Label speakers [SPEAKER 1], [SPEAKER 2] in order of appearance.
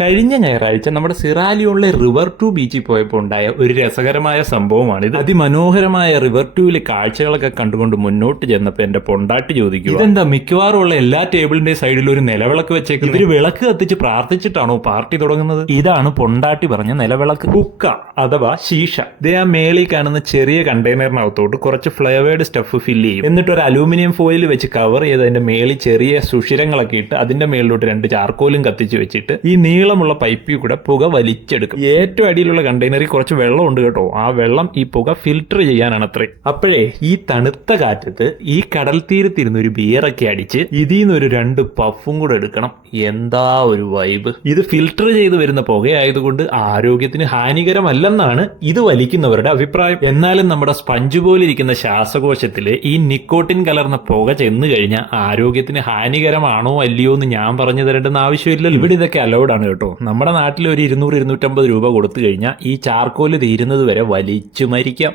[SPEAKER 1] കഴിഞ്ഞ ഞായറാഴ്ച നമ്മുടെ സിറാലിയോണിലെ റിവർ ടു ബീച്ചിൽ പോയപ്പോൾ ഉണ്ടായ ഒരു രസകരമായ സംഭവമാണ് ഇത്. അതിമനോഹരമായ റിവർ ടുവിലെ കാഴ്ചകളൊക്കെ കണ്ടുകൊണ്ട് മുന്നോട്ട് ചെന്നപ്പോൾ എന്റെ പൊണ്ടാട്ടി ചോദിക്കും ഇതെന്താ മിക്കവാറും ഉള്ള എല്ലാ ടേബിളിന്റെ സൈഡിൽ ഒരു നിലവിളക്ക് വെച്ചേക്കുന്നത്? ഇവർ വിളക്ക് കത്തിച്ച് പ്രാർത്ഥിച്ചിട്ടാണോ പാർട്ടി തുടങ്ങുന്നത്? ഇതാണ് പൊണ്ടാട്ടി പറഞ്ഞ നിലവിളക്ക്. കുക്ക അഥവാ ശീഷ ദേ ആ മേളിൽ കാണുന്ന ചെറിയ കണ്ടെയ്നറിനകത്തോട്ട് കുറച്ച് ഫ്ലേവേർഡ് സ്റ്റഫ് ഫില്ല് ചെയ്യും. എന്നിട്ട് ഒരു അലൂമിനിയം ഫോയിൽ വെച്ച് കവർ ചെയ്ത് അതിന്റെ മേളിൽ ചെറിയ സുഷിരങ്ങളൊക്കെ ഇട്ട് അതിന്റെ മേളിലോട്ട് രണ്ട് ചാർക്കോലും കത്തിച്ച് വെച്ചിട്ട് ഈ നീളമുള്ള പൈപ്പിൽ കൂടെ പുക വലിച്ചെടുക്കും. ഏറ്റവും അടിയിലുള്ള കണ്ടെയ്നറിൽ കുറച്ച് വെള്ളം ഉണ്ട് കേട്ടോ. ആ വെള്ളം ഈ പുക ഫിൽട്ടർ ചെയ്യാനാണ് അത്രേ. അപ്പോഴേ ഈ തണുത്ത കാറ്റത്ത് ഈ കടൽ തീരത്തിരുന്ന് ഒരു ബിയറൊക്കെ അടിച്ച് ഇതിൽ നിന്ന് ഒരു രണ്ട് പഫും കൂടെ എടുക്കണം. എന്താ ഒരു വൈബ് ഇത് ഫിൽട്ടർ ചെയ്ത് വരുന്ന പുകയായതുകൊണ്ട് ആരോഗ്യത്തിന് ഹാനികരമല്ലെന്നാണ് ഇത് വലിക്കുന്നവരുടെ അഭിപ്രായം. എന്നാലും നമ്മുടെ സ്പഞ്ച് പോലെ ഇരിക്കുന്ന ശ്വാസകോശത്തിൽ ഈ നിക്കോട്ടിൻ കലർന്ന പുക ചെന്ന് കഴിഞ്ഞാൽ ആരോഗ്യത്തിന് ഹാനികരമാണോ അല്ലയോ എന്ന് ഞാൻ പറഞ്ഞു തരേണ്ടെന്ന് ആവശ്യമില്ലല്ലോ. ഇവിടെ ഇതൊക്കെ അലൗഡ് ആണ് കേട്ടോ. നമ്മുടെ നാട്ടിൽ ഒരു ഇരുന്നൂറ് ഇരുന്നൂറ്റമ്പത് രൂപ കൊടുത്തു കഴിഞ്ഞാൽ ഈ ചാർക്കോൽ തീരുന്നത് വരെ വലിച്ചു മരിക്കാം.